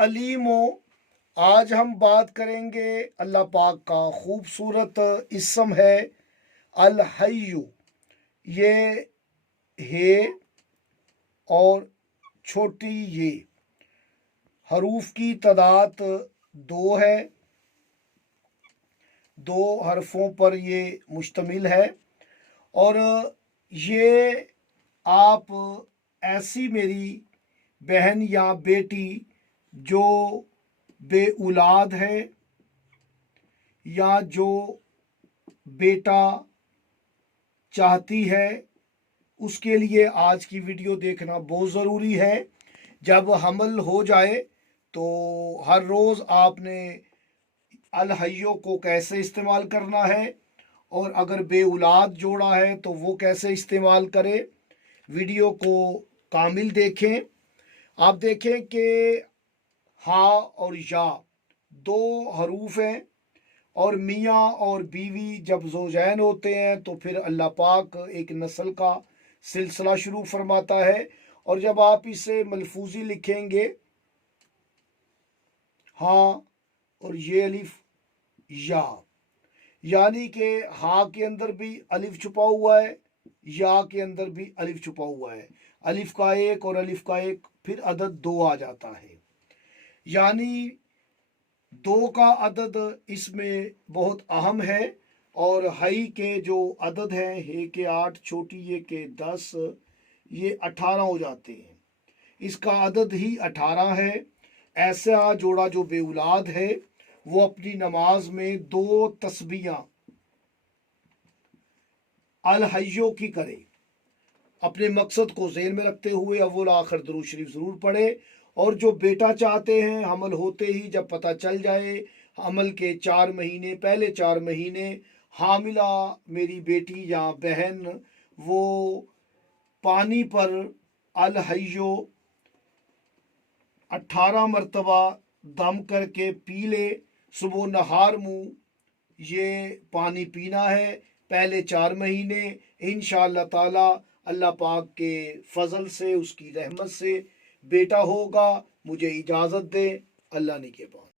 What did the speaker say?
अलीमो। आज हम बात करेंगे अल्लाह पाक का खूबसूरत इसम है अल हय्यु। ये है और छोटी ये हरूफ की तादाद 2 है, 2 हरफों पर ये मुश्तमिल है। और ये आप ऐसी मेरी बहन या बेटी जो बे औलाद है या जो बेटा चाहती है, उसके लिए आज की वीडियो देखना बहुत ज़रूरी है। जब हमल हो जाए तो हर रोज़ आपने अल हय्यो को कैसे इस्तेमाल करना है, और अगर बे औलाद जोड़ा है तो वो कैसे इस्तेमाल करे। वीडियो को कामिल देखें। आप देखें कि हा और या 2 हरूफ हैं, और मियाँ और बीवी जब ज़ौजैन होते हैं तो फिर अल्लाह पाक एक नस्ल का सिलसिला शुरू फरमाता है। और जब आप इसे मलफूजी लिखेंगे हाँ और ये अलिफ या, यानी कि हा के अंदर भी अलिफ छुपा हुआ है, या के अंदर भी अलिफ छुपा हुआ है। अलिफ का एक और अलिफ का एक, फिर अदद 2 आ जाता है। यानी 2 का अदद इसमें बहुत अहम है। और हई के जो अदद हैं, हे के 8, छोटी ये के 10, ये 18 हो जाते हैं। इसका अदद ही 18 है। ऐसा जोड़ा जो बे औलाद है वो अपनी नमाज में 2 तस्बीहां अल हय्यो की करे। अपने मकसद को ज़हन में रखते हुए अव्वल आखिर दुरूद शरीफ ज़रूर पढ़े। और जो बेटा चाहते हैं, हमल होते ही जब पता चल जाए, हमल के 4 महीने, पहले 4 महीने हामिला मेरी बेटी या बहन वो पानी पर अल हय्यो 18 मरतबा दम करके पी ले। सुबह नहार मुँह ये पानी पीना है पहले 4 महीने। इंशाअल्लाह ताला अल्लाह पाक के फजल से, उसकी रहमत से बेटा होगा। मुझे इजाज़त दे। अल्लाह ने के बाद।